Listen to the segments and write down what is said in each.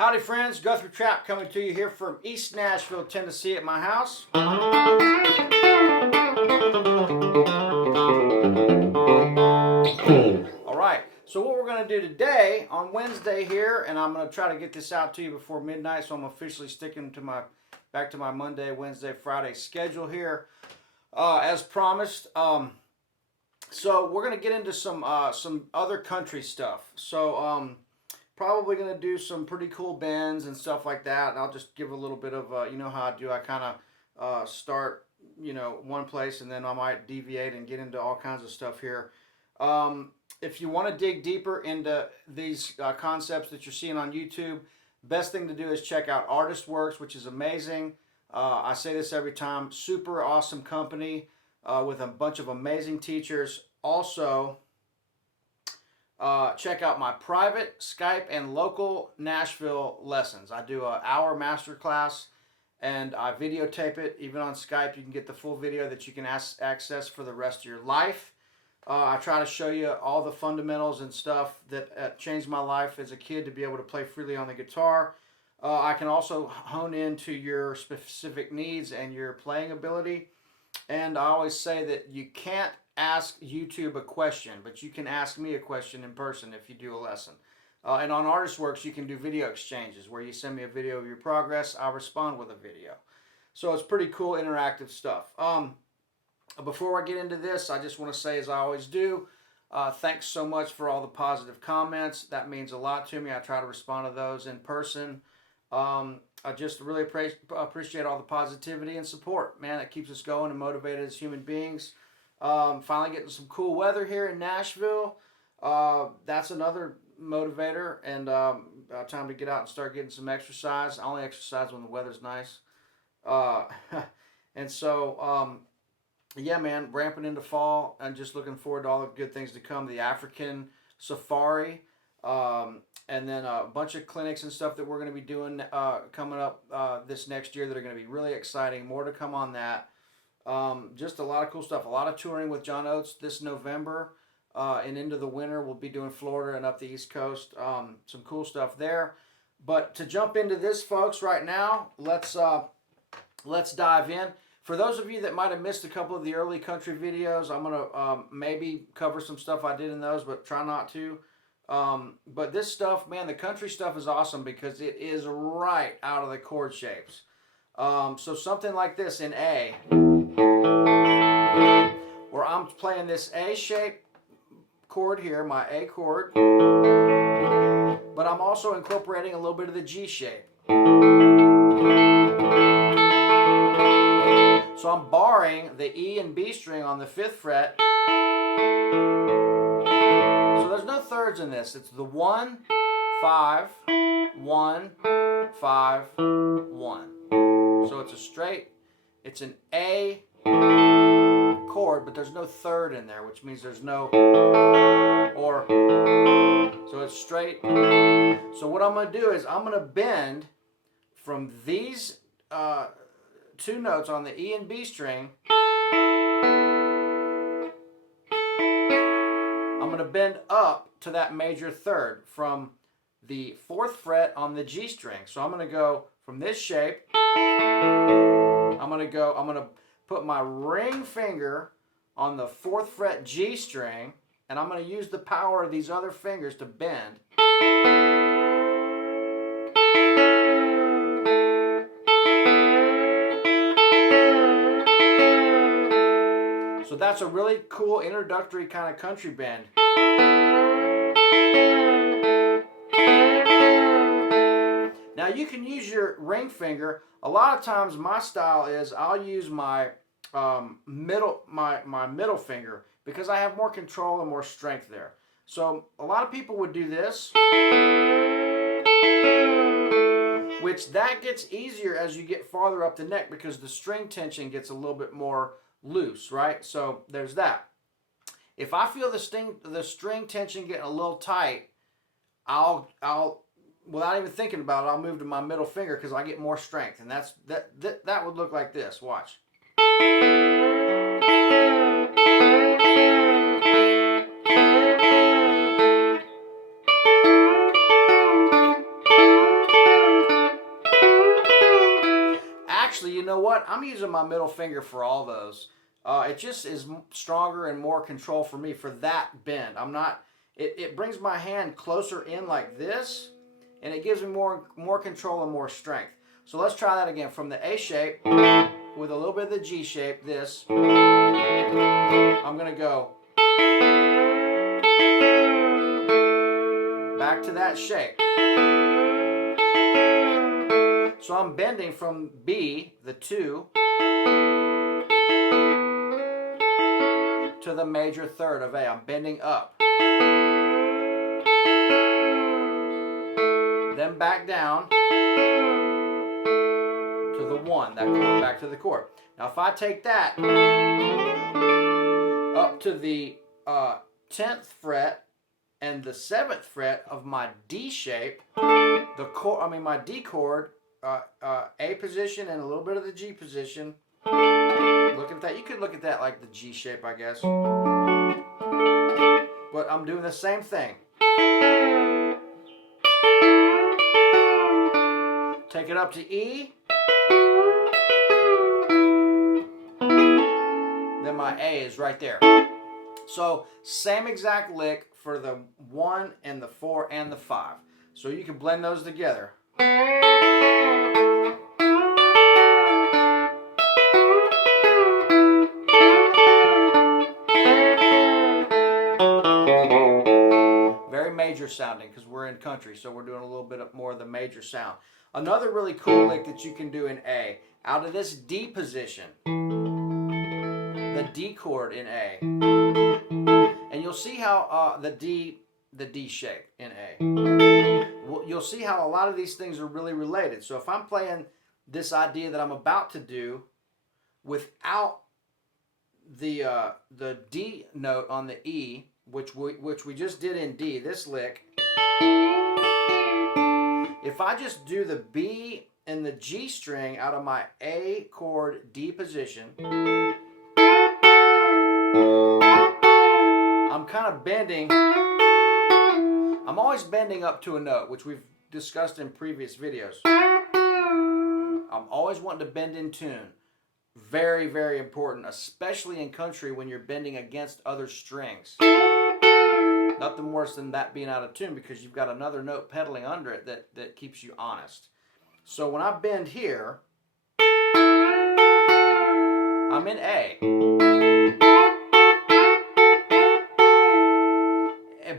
Howdy friends, Guthrie Trapp coming to you here from East Nashville, Tennessee at my house. Alright, so what we're going to do today on Wednesday here, and I'm going to try to get this out to you before midnight, so I'm officially sticking to back to my Monday, Wednesday, Friday schedule here as promised. So we're going to get into some other country stuff. So probably going to do some pretty cool bends and stuff like that. And I'll just give a little bit of, you know how I do. I kind of start, one place and then I might deviate and get into all kinds of stuff here. If you want to dig deeper into these concepts that you're seeing on YouTube, best thing to do is check out Artist Works, which is amazing. I say this every time. Super awesome company with a bunch of amazing teachers. Also, check out my private Skype and local Nashville lessons. I do an hour masterclass and I videotape it. Even on Skype, you can get the full video that you can access for the rest of your life. I try to show you all the fundamentals and stuff that changed my life as a kid to be able to play freely on the guitar. I can also hone into your specific needs and your playing ability. And I always say that you can't ask YouTube a question, but you can ask me a question in person if you do a lesson. And on ArtistWorks, you can do video exchanges where you send me a video of your progress. I'll respond with a video. So it's pretty cool, interactive stuff. Before I get into this, I just want to say, as I always do, thanks so much for all the positive comments. That means a lot to me. I try to respond to those in person. I just really appreciate all the positivity and support. Man, it keeps us going and motivated as human beings. Finally getting some cool weather here in Nashville. That's another motivator, and time to get out and start getting some exercise. I only exercise when the weather's nice. And so, yeah, man, ramping into fall and just looking forward to all the good things to come. The African Safari. And then a bunch of clinics and stuff that we're going to be doing coming up this next year that are going to be really exciting. More to come on that. Just a lot of cool stuff. A lot of touring with John Oates this November and into the winter. We'll be doing Florida and up the East Coast. Some cool stuff there. But to jump into this, folks, right now, let's dive in. For those of you that might have missed a couple of the early country videos, I'm going to maybe cover some stuff I did in those, but try not to. But this stuff, man, the country stuff is awesome because it is right out of the chord shapes. So something like this in A, where I'm playing this A shape chord here, my A chord, but I'm also incorporating a little bit of the G shape. So I'm barring the E and B string on the 5th fret. There's no thirds in this. It's the 1, 5, 1, 5, 1. So it's a straight, it's an A chord, but there's no third in there, which means there's no or. So it's straight. So what I'm going to do is I'm going to bend from these two notes on the E and B string. I'm going to bend up to that major third from the 4th fret on the G string. So I'm going to go from this shape. I'm going to put my ring finger on the 4th fret G string, and I'm going to use the power of these other fingers to bend. So that's a really cool introductory kind of country bend. Now you can use your ring finger. A lot of times my style is I'll use my middle finger because I have more control and more strength there. So a lot of people would do this, which that gets easier as you get farther up the neck because the string tension gets a little bit more loose, right? So there's that. If I feel the string tension getting a little tight, I'll without even thinking about it, I'll move to my middle finger because I get more strength, and that would look like this. Watch. know what? I'm using my middle finger for all those. It just is stronger and more control for me for that bend. I'm not. It brings my hand closer in like this, and it gives me more control and more strength. So let's try that again from the A shape with a little bit of the G shape. This. I'm gonna go back to that shape. So I'm bending from B, the 2, to the major third of A. I'm bending up. Then back down to the 1, that chord, back to the chord. Now if I take that up to the 10th fret and the 7th fret of my D shape, my D chord, A position and a little bit of the G position. Look at that. You could look at that like the G shape, I guess. But I'm doing the same thing. Take it up to E. Then my A is right there. So same exact lick for the 1 and the 4 and the 5. So you can blend those together. Very major sounding because we're in country, so we're doing a little bit more of the major sound. Another really cool lick that you can do in A, out of this D position, the D chord in A, and you'll see how the D shape in A. You'll see how a lot of these things are really related. So if I'm playing this idea that I'm about to do without the D note on the E, which we just did in D, this lick, if I just do the B and the G string out of my A chord D position, I'm kind of bending. I'm always bending up to a note, which we've discussed in previous videos. I'm always wanting to bend in tune. Very, very important, especially in country when you're bending against other strings. Nothing worse than that being out of tune because you've got another note pedaling under it that keeps you honest. So when I bend here, I'm in A.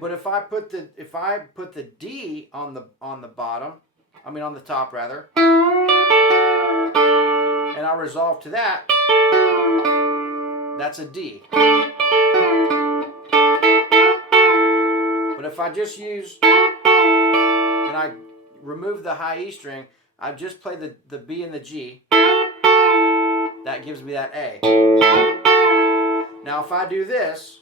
But if I put the D on the bottom, on the top rather, and I resolve to that, that's a D. But if I just use, and I remove the high E string, I just play the B and the G, that gives me that A. Now if I do this,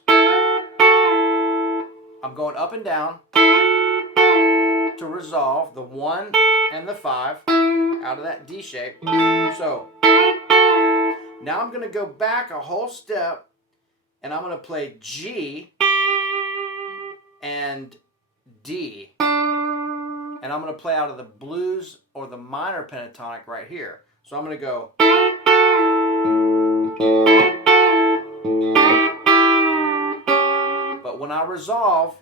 I'm going up and down to resolve the 1 and the 5 out of that D shape. So now I'm going to go back a whole step and I'm going to play G and D. And I'm going to play out of the blues or the minor pentatonic right here. So I'm going to go. But when I resolve,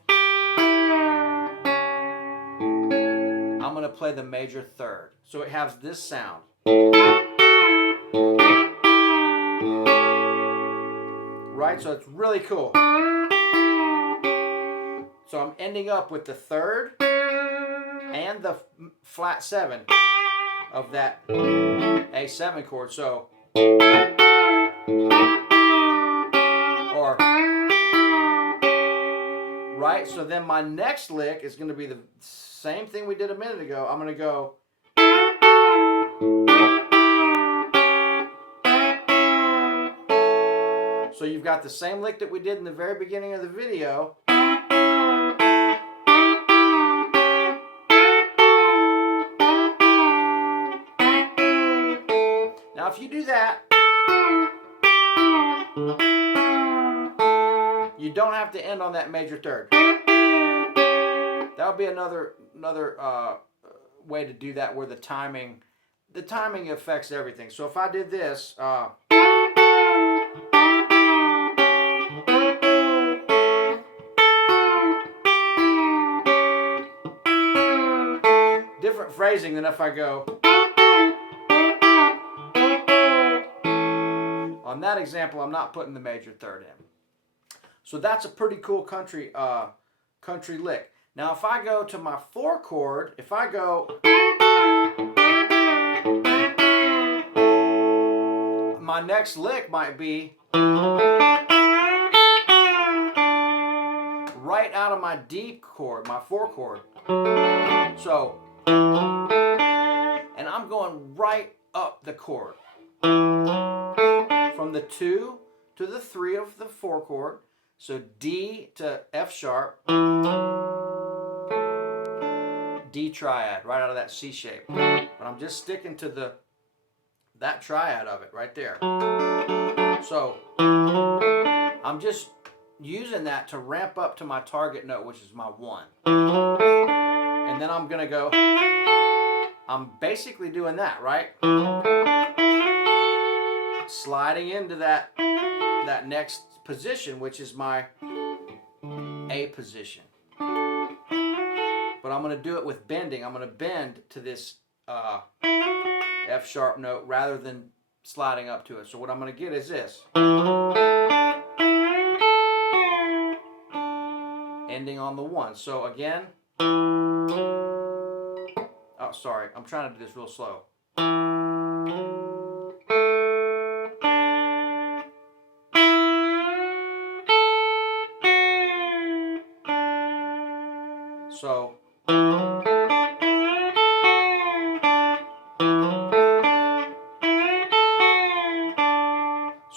I'm going to play the major third. So it has this sound. Right? So it's really cool. So I'm ending up with the third and the flat 7 of that A7 chord. So, or, right? So then my next lick is going to be the same thing we did a minute ago. I'm going to go. So you've got the same lick that we did in the very beginning of the video. Now if you do that, you don't have to end on that major third. That would be another way to do that where the timing the timing affects everything. So if I did this, different phrasing than if I go. On that example, I'm not putting the major third in. So that's a pretty cool country lick. Now if I go to my 4 chord, if I go, my next lick might be right out of my D chord, my 4 chord. So, and I'm going right up the chord. From the 2 to the 3 of the 4 chord. So D to F sharp, D triad, right out of that C shape. But I'm just sticking to that triad of it right there. So I'm just using that to ramp up to my target note, which is my 1. And then I'm gonna go, I'm basically doing that, right? Sliding into that next position, which is my A position. But I'm going to do it with bending. I'm going to bend to this F sharp note rather than sliding up to it. So what I'm going to get is this. Ending on the 1. So again, oh sorry, I'm trying to do this real slow.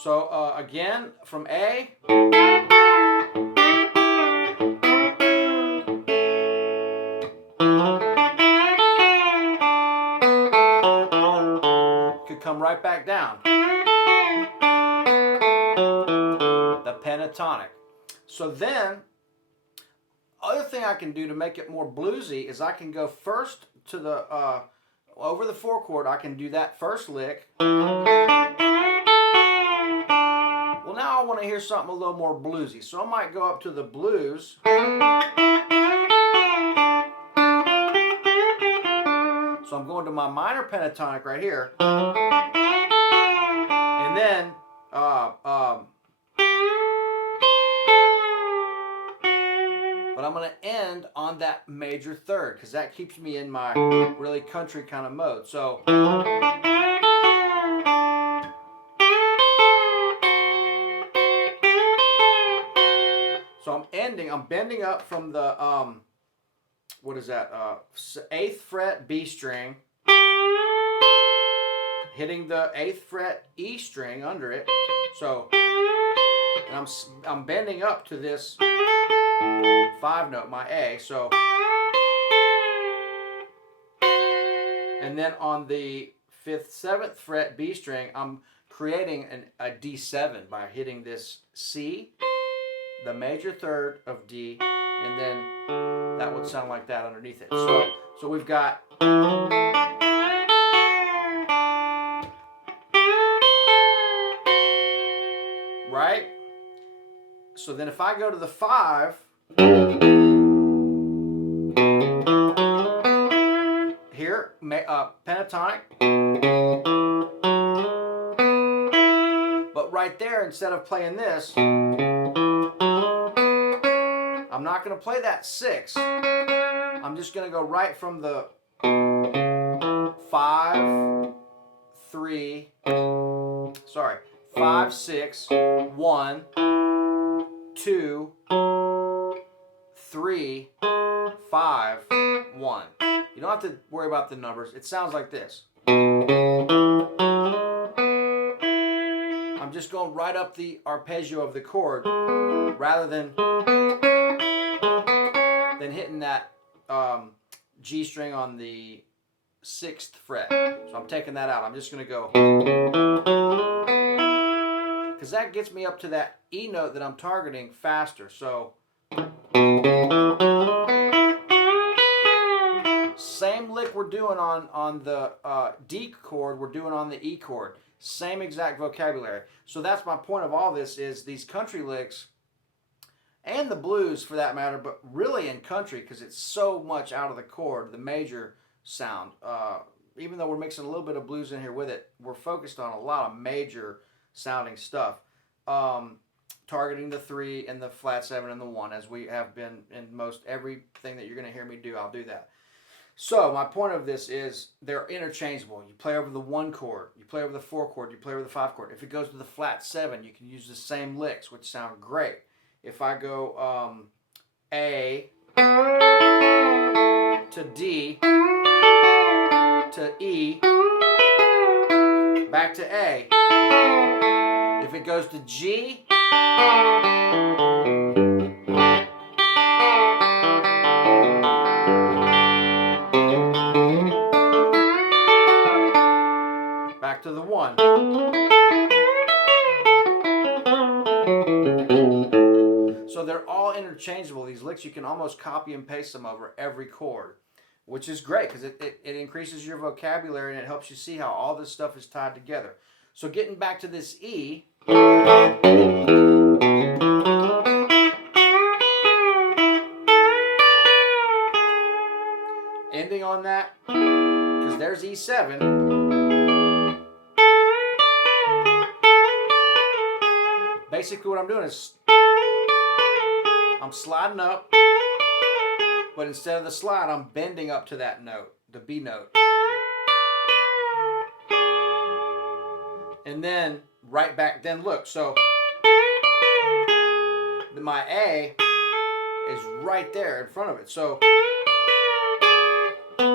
So again, from A, could come right back down. The pentatonic. So then, other thing I can do to make it more bluesy is I can go first to the, over the 4 chord, I can do that first lick. Well, now I want to hear something a little more bluesy. So I might go up to the blues. So I'm going to my minor pentatonic right here. And then, but I'm going to end on that major third because that keeps me in my really country kind of mode. So I'm bending up from the, what is that, 8th fret B string, hitting the 8th fret E string under it. So, and I'm bending up to this 5 note, my A. So, and then on the 5th, 7th fret B string, I'm creating a D7 by hitting this C, the major third of D, and then that would sound like that underneath it. So we've got right? So then if I go to the 5, here, pentatonic, but right there, instead of playing this, I'm not going to play that 6. I'm just going to go right from the 5, 3, 5, 6, 1, 2, 3, 5, 1. You don't have to worry about the numbers. It sounds like this. I'm just going right up the arpeggio of the chord rather than hitting that G string on the 6th fret. So I'm taking that out. I'm just going to go, because that gets me up to that E note that I'm targeting faster. So same lick lick we're doing on the D chord, we're doing on the E chord. Same exact vocabulary. So that's my point of all this, is these country licks, and the blues for that matter, but really in country, because it's so much out of the chord, the major sound. Even though we're mixing a little bit of blues in here with it, we're focused on a lot of major sounding stuff. Targeting the 3 and the flat 7 and the 1, as we have been in most everything that you're going to hear me do, I'll do that. So my point of this is they're interchangeable. You play over the 1 chord, you play over the 4 chord, you play over the 5 chord. If it goes to the flat 7, you can use the same licks, which sound great. If I go A to D to E back to A. If it goes to G, back to the 1. So they're all interchangeable. These licks, you can almost copy and paste them over every chord, which is great because it increases your vocabulary and it helps you see how all this stuff is tied together. So getting back to this E, ending on that, because there's E7. Basically what I'm doing is I'm sliding up, but instead of the slide, I'm bending up to that note, the B note. And then right back, then look, so my A is right there in front of it. So a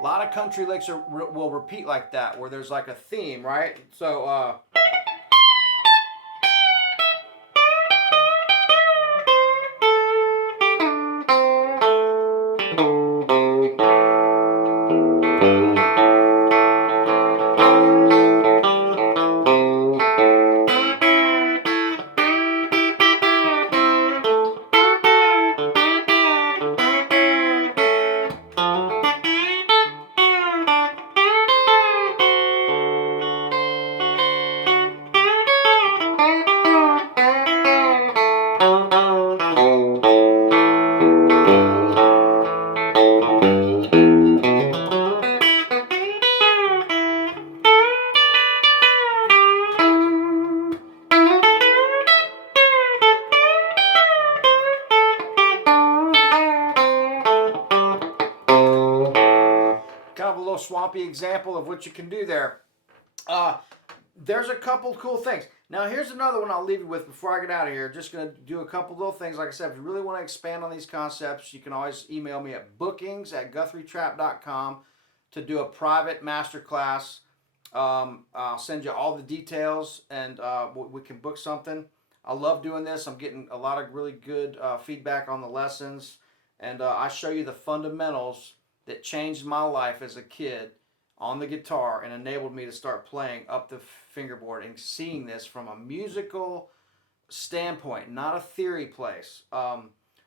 lot of country licks will repeat like that, where there's like a theme, right? So kind of a little swampy example of what you can do there. There's a couple cool things. Now here's another one I'll leave you with before I get out of here. Just going to do a couple little things. Like I said, if you really want to expand on these concepts, you can always email me at bookings@GuthrieTrapp.com to do a private masterclass. I'll send you all the details and we can book something. I love doing this. I'm getting a lot of really good feedback on the lessons. And I show you the fundamentals that changed my life as a kid on the guitar and enabled me to start playing up the fingerboard and seeing this from a musical standpoint, not a theory place.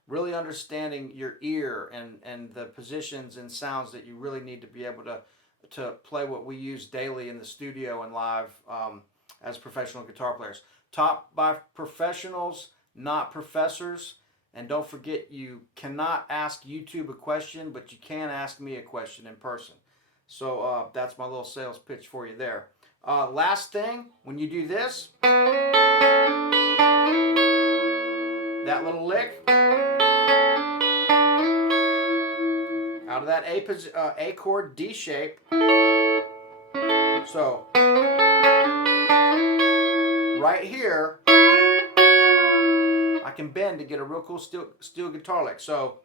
Really understanding your ear and the positions and sounds that you really need to be able to play what we use daily in the studio and live as professional guitar players. Taught by professionals, not professors. And don't forget, you cannot ask YouTube a question, but you can ask me a question in person. So that's my little sales pitch for you there. Last thing, when you do this, that little lick, out of that A chord, D shape. So, right here, I can bend to get a real cool steel guitar lick. So,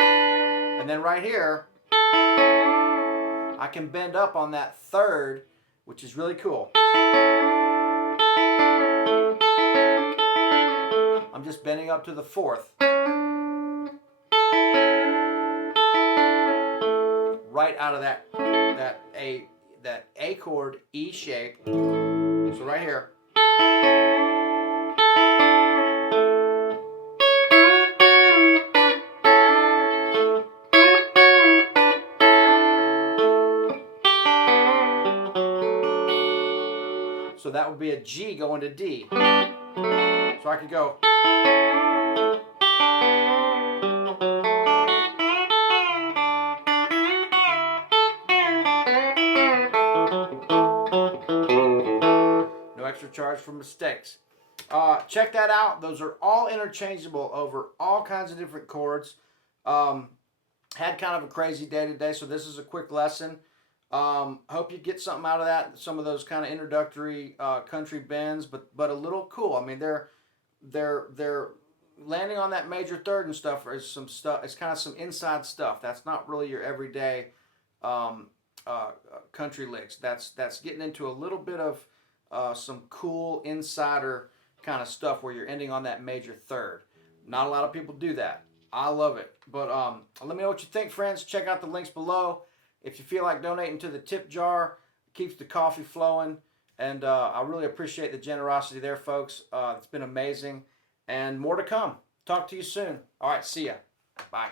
and then right here, I can bend up on that third, which is really cool. I'm just bending up to the fourth. Right out of that that A chord, E shape. So right here. So that would be a G going to D. So I could go. No extra charge for mistakes. Check that out. Those are all interchangeable over all kinds of different chords. Had kind of a crazy day today, so this is a quick lesson. Hope you get something out of that. Some of those kind of introductory country bends, but a little cool. I mean, they're landing on that major third and stuff is some stuff. It's kind of some inside stuff. That's not really your everyday country licks. That's getting into a little bit of some cool insider kind of stuff where you're ending on that major third. Not a lot of people do that. I love it. But let me know what you think, friends. Check out the links below. If you feel like donating to the tip jar, it keeps the coffee flowing. And I really appreciate the generosity there, folks. It's been amazing. And more to come. Talk to you soon. All right, see ya. Bye.